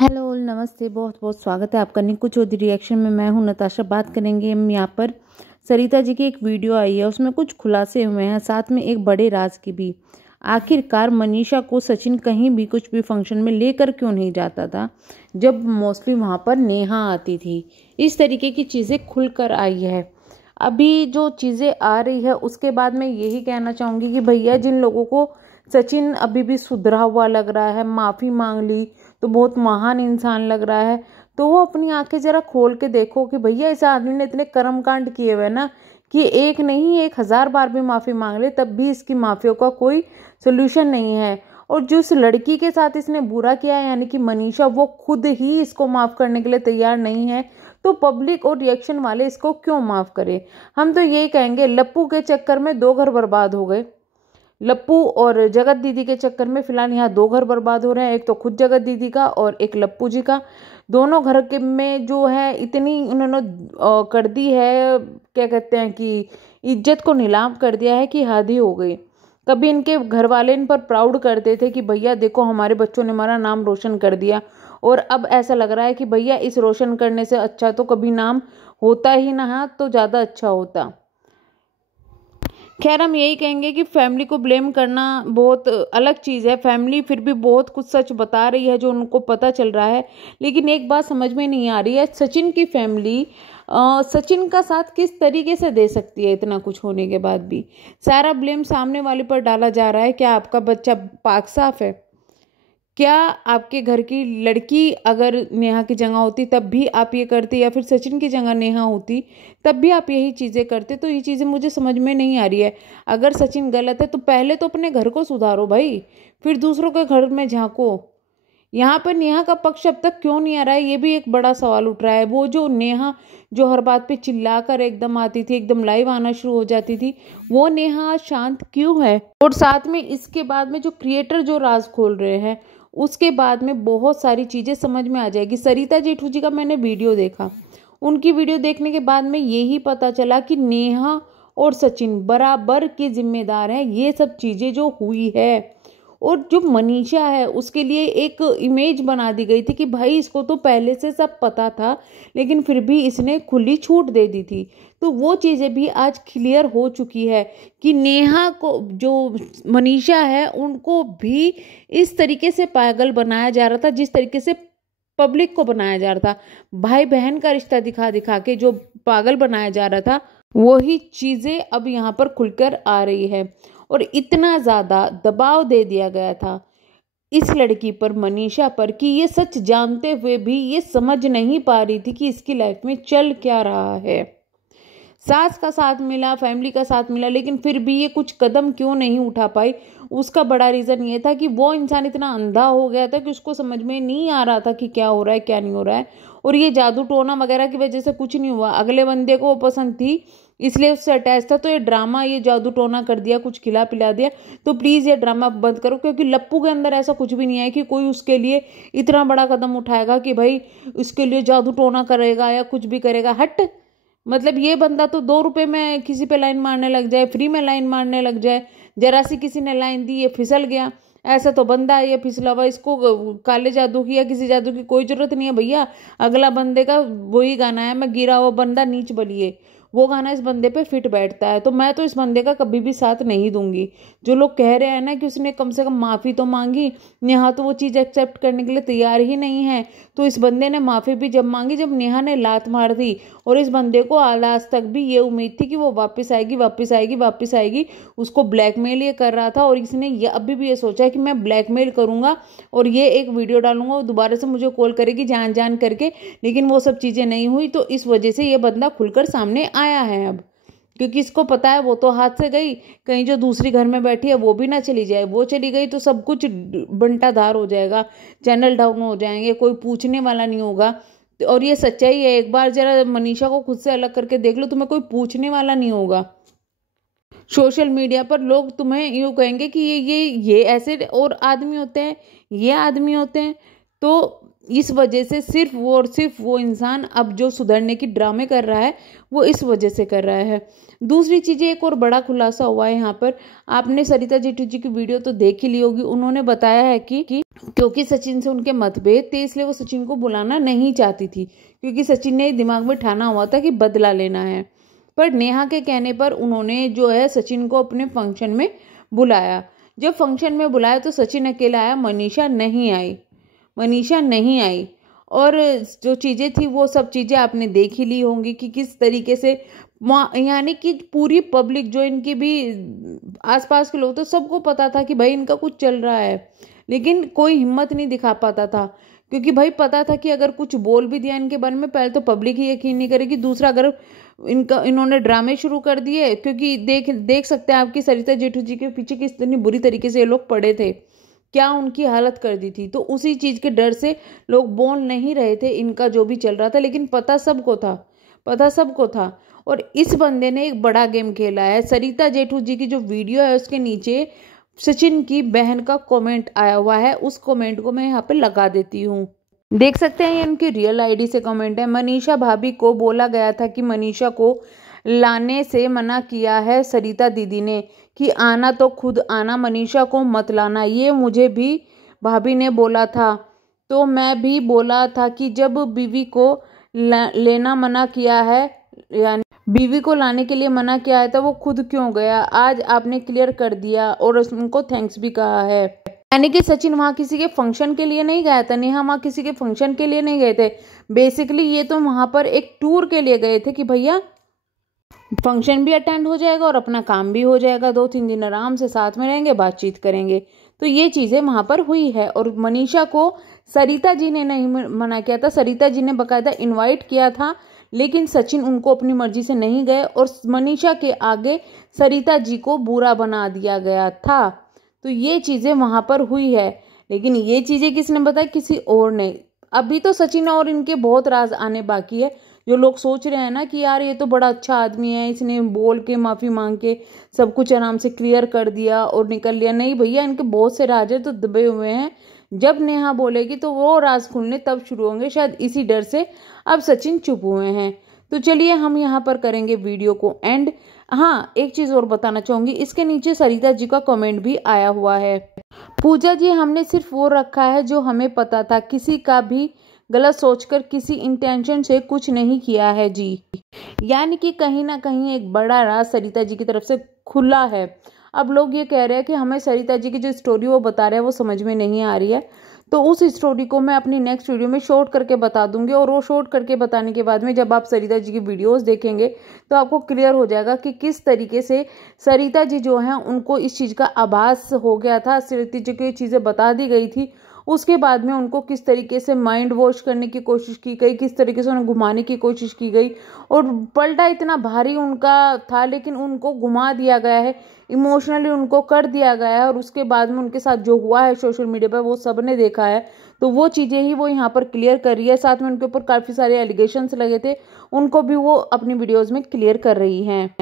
Hello, नमस्ते, बहुत बहुत स्वागत है आपका निक्कू चौधरी रिएक्शन में। मैं हूं नताशा। बात करेंगे हम यहाँ पर सरिता जी की एक वीडियो आई है, उसमें कुछ खुलासे हुए हैं, साथ में एक बड़े राज की भी। आखिरकार मनीषा को सचिन कहीं भी कुछ भी फंक्शन में लेकर क्यों नहीं जाता था, जब मोस्टली वहाँ पर नेहा आती थी। इस तरीके की चीज़ें खुलकर आई है। अभी जो चीज़ें आ रही है उसके बाद मैं यही कहना चाहूँगी कि भैया, जिन लोगों को सचिन अभी भी सुधरा हुआ लग रहा है, माफ़ी मांग ली तो बहुत महान इंसान लग रहा है, तो वो अपनी आंखें जरा खोल के देखो कि भैया इस आदमी ने इतने कर्मकांड किए हुए ना कि एक नहीं 1000 बार भी माफ़ी मांग ले तब भी इसकी माफियों का कोई सोल्यूशन नहीं है। और जिस लड़की के साथ इसने बुरा किया है यानी कि मनीषा, वो खुद ही इसको माफ़ करने के लिए तैयार नहीं है, तो पब्लिक और रिएक्शन वाले इसको क्यों माफ़ करे। हम तो यही कहेंगे, लप्पू के चक्कर में 2 घर बर्बाद हो गए। लप्पू और जगत दीदी के चक्कर में फिलहाल यहाँ 2 घर बर्बाद हो रहे हैं, एक तो खुद जगत दीदी का और एक लप्पू जी का। दोनों घर के में जो है इतनी उन्होंने कर दी है, क्या कहते हैं कि इज्जत को नीलाम कर दिया है कि हद ही हो गई। कभी इनके घर वाले इन पर प्राउड करते थे कि भैया देखो हमारे बच्चों ने हमारा नाम रोशन कर दिया, और अब ऐसा लग रहा है कि भैया इस रोशन करने से अच्छा तो कभी नाम होता ही ना तो ज़्यादा अच्छा होता। खैर, हम यही कहेंगे कि फैमिली को ब्लेम करना बहुत अलग चीज़ है। फैमिली फिर भी बहुत कुछ सच बता रही है जो उनको पता चल रहा है, लेकिन एक बात समझ में नहीं आ रही है, सचिन की फैमिली सचिन का साथ किस तरीके से दे सकती है इतना कुछ होने के बाद भी। सारा ब्लेम सामने वाले पर डाला जा रहा है। क्या आपका बच्चा पाक साफ है? क्या आपके घर की लड़की अगर नेहा की जगह होती तब भी आप ये करते, या फिर सचिन की जगह नेहा होती तब भी आप यही चीज़ें करते? तो ये चीज़ें मुझे समझ में नहीं आ रही है। अगर सचिन गलत है तो पहले तो अपने घर को सुधारो भाई, फिर दूसरों के घर में झांको। यहाँ पर नेहा का पक्ष अब तक क्यों नहीं आ रहा है, ये भी एक बड़ा सवाल उठ रहा है। वो जो नेहा जो हर बात पे चिल्लाकर एकदम आती थी, एकदम लाइव आना शुरू हो जाती थी, वो नेहा शांत क्यों है? और साथ में इसके बाद में जो क्रिएटर जो राज खोल रहे हैं, उसके बाद में बहुत सारी चीज़ें समझ में आ जाएगी। सरिता जेठू जी का मैंने वीडियो देखा, उनकी वीडियो देखने के बाद में यही पता चला कि नेहा और सचिन बराबर के जिम्मेदार हैं ये सब चीज़ें जो हुई है। और जो मनीषा है उसके लिए एक इमेज बना दी गई थी कि भाई इसको तो पहले से सब पता था, लेकिन फिर भी इसने खुली छूट दे दी थी। तो वो चीज़ें भी आज क्लियर हो चुकी है कि नेहा को, जो मनीषा है, उनको भी इस तरीके से पागल बनाया जा रहा था जिस तरीके से पब्लिक को बनाया जा रहा था। भाई बहन का रिश्ता दिखा दिखा के जो पागल बनाया जा रहा था, वही चीज़ें अब यहाँ पर खुलकर आ रही है। और इतना ज़्यादा दबाव दे दिया गया था इस लड़की पर, मनीषा पर, कि ये सच जानते हुए भी ये समझ नहीं पा रही थी कि इसकी लाइफ में चल क्या रहा है। सास का साथ मिला, फैमिली का साथ मिला, लेकिन फिर भी ये कुछ कदम क्यों नहीं उठा पाई। उसका बड़ा रीज़न ये था कि वो इंसान इतना अंधा हो गया था कि उसको समझ में नहीं आ रहा था कि क्या हो रहा है क्या नहीं हो रहा है। और ये जादू टोना वगैरह की वजह से कुछ नहीं हुआ। अगले बंदे को वो पसंद थी इसलिए उससे अटैच था, तो ये ड्रामा, ये जादू टोना कर दिया, कुछ खिला पिला दिया। तो प्लीज़ ये ड्रामा बंद करो, क्योंकि लप्पू के अंदर ऐसा कुछ भी नहीं है कि कोई उसके लिए इतना बड़ा कदम उठाएगा कि भाई उसके लिए जादू टोना करेगा या कुछ भी करेगा। हट, मतलब ये बंदा तो 2 रुपए में किसी पे लाइन मारने लग जाए, फ्री में लाइन मारने लग जाए। जरा सी किसी ने लाइन दी, ये फिसल गया। ऐसा तो बंदा है ये फिसला हुआ, इसको काले जादू की या किसी जादू की कोई जरूरत नहीं है भैया। अगला बंदे का वही गाना है, मैं गिरा हुआ बंदा नीच बलिए, वो गाना इस बंदे पे फिट बैठता है। तो मैं तो इस बंदे का कभी भी साथ नहीं दूंगी। जो लोग कह रहे हैं ना कि उसने कम से कम माफ़ी तो मांगी, नेहा तो वो चीज़ एक्सेप्ट करने के लिए तैयार ही नहीं है। तो इस बंदे ने माफ़ी भी जब मांगी जब नेहा ने लात मार दी, और इस बंदे को आज तक भी ये उम्मीद थी कि वो वापस आएगी वापस आएगी वापस आएगी। उसको ब्लैकमेल ये कर रहा था, और इसने ये अभी भी ये सोचा है कि मैं ब्लैकमेल करूंगा और ये एक वीडियो डालूंगा, वो दोबारा से मुझे कॉल करेगी जान जान करके। लेकिन वो सब चीज़ें नहीं हुई, तो इस वजह से ये बंदा खुलकर सामने आया है अब, क्योंकि इसको पता है वो तो हाथ से गई, कहीं जो दूसरी घर में बैठी है वो भी ना चली जाए। वो चली गई तो सब कुछ बंटाधार हो जाएगा, चैनल डाउन हो जाएंगे, कोई पूछने वाला नहीं होगा। और ये सच्चाई है, एक बार जरा मनीषा को खुद से अलग करके देख लो, तुम्हें कोई पूछने वाला नहीं होगा। सोशल मीडिया पर लोग तुम्हें यूँ कहेंगे कि ये ऐसे और आदमी होते हैं, ये आदमी होते हैं। तो इस वजह से सिर्फ वो और सिर्फ वो इंसान अब जो सुधरने की ड्रामे कर रहा है वो इस वजह से कर रहा है। दूसरी चीज़ें, एक और बड़ा खुलासा हुआ है यहाँ पर। आपने सरिता जेठू जी की वीडियो तो देख ही ली होगी। उन्होंने बताया है कि क्योंकि सचिन से उनके मतभेद थे इसलिए वो सचिन को बुलाना नहीं चाहती थी, क्योंकि सचिन ने दिमाग में ठाना हुआ था कि बदला लेना है। पर नेहा के कहने पर उन्होंने जो है सचिन को अपने फंक्शन में बुलाया। जब फंक्शन में बुलाया तो सचिन अकेला आया, मनीषा नहीं आई। और जो चीज़ें थी वो सब चीज़ें आपने देख ही ली होंगी कि किस तरीके से यानी कि पूरी पब्लिक जो इनकी भी आसपास के लोग तो सबको पता था कि भाई इनका कुछ चल रहा है, लेकिन कोई हिम्मत नहीं दिखा पाता था, क्योंकि भाई पता था कि अगर कुछ बोल भी दिया इनके बारे में पहले तो पब्लिक ही यकीन नहीं करेगी, दूसरा अगर इन्होंने ड्रामे शुरू कर दिए, क्योंकि देख सकते हैं आपकी सरिता जेठू जी के पीछे कितनी बुरी तरीके से ये लोग पड़े थे, क्या उनकी हालत कर दी थी। तो उसी चीज के डर से लोग बोल नहीं रहे थे इनका जो भी चल रहा था, लेकिन पता सबको था। और इस बंदे ने एक बड़ा गेम खेला है। सरिता जेठू जी की जो वीडियो है उसके नीचे सचिन की बहन का कमेंट आया हुआ है, उस कमेंट को मैं यहाँ पे लगा देती हूँ। देख सकते हैं ये इनकी रियल आईडी से कमेंट है। मनीषा भाभी को बोला गया था कि मनीषा को लाने से मना किया है सरिता दीदी ने कि आना तो खुद आना, मनीषा को मत लाना। ये मुझे भी भाभी ने बोला था, तो मैं भी बोला था कि जब बीवी को लेना मना किया है, यानी बीवी को लाने के लिए मना किया है, तो वो खुद क्यों गया। आज आपने क्लियर कर दिया और उनको थैंक्स भी कहा है। यानी कि सचिन वहां किसी के फंक्शन के लिए नहीं गया था, नेहा वहां किसी के फंक्शन के लिए नहीं गए थे। बेसिकली ये तो वहां पर एक टूर के लिए गए थे कि भैया फंक्शन भी अटेंड हो जाएगा और अपना काम भी हो जाएगा, 2-3 दिन आराम से साथ में रहेंगे, बातचीत करेंगे। तो ये चीजें वहां पर हुई है। और मनीषा को सरिता जी ने नहीं मना किया था, सरिता जी ने बकायदा इनवाइट किया था, लेकिन सचिन उनको अपनी मर्जी से नहीं गए और मनीषा के आगे सरिता जी को बुरा बना दिया गया था। तो ये चीजें वहां पर हुई है, लेकिन ये चीजें किसने बताई, किसी और ने। अभी तो सचिन और इनके बहुत राज आने बाकी है। जो लोग सोच रहे हैं ना कि यार ये तो बड़ा अच्छा आदमी है, इसने बोल के माफी मांग के सब कुछ आराम से क्लियर कर दिया और निकल लिया, नहीं भैया, इनके बहुत से राज है तो दबे हुए हैं। जब नेहा बोलेगी तो वो राज खुलने तब शुरू होंगे, शायद इसी डर से अब सचिन चुप हुए हैं। तो चलिए हम यहाँ पर करेंगे वीडियो को एंड। हाँ, एक चीज और बताना चाहूंगी, इसके नीचे सरिता जी का कमेंट भी आया हुआ है। पूजा जी, हमने सिर्फ वो रखा है जो हमें पता था, किसी का भी गलत सोचकर किसी इंटेंशन से कुछ नहीं किया है जी। यानी कि कहीं ना कहीं एक बड़ा राज सरिता जी की तरफ से खुला है। अब लोग ये कह रहे हैं कि हमें सरिता जी की जो स्टोरी वो बता रहे हैं वो समझ में नहीं आ रही है, तो उस स्टोरी को मैं अपनी नेक्स्ट वीडियो में शॉर्ट करके बता दूंगी। और वो शॉर्ट करके बताने के बाद में जब आप सरिता जी की वीडियोस देखेंगे तो आपको क्लियर हो जाएगा कि किस तरीके से सरिता जी जो हैं उनको इस चीज़ का आभास हो गया था, सरिता जी को ये चीज़ें बता दी गई थी, उसके बाद में उनको किस तरीके से माइंड वॉश करने की कोशिश की गई, किस तरीके से उन्हें घुमाने की कोशिश की गई। और पलटा इतना भारी उनका था, लेकिन उनको घुमा दिया गया है, इमोशनली उनको कर दिया गया है। और उसके बाद में उनके साथ जो हुआ है सोशल मीडिया पर वो सब ने देखा है, तो वो चीज़ें ही वो यहाँ पर क्लियर कर रही है। साथ में उनके ऊपर काफ़ी सारे एलिगेशंस लगे थे, उनको भी वो अपनी वीडियोज़ में क्लियर कर रही हैं।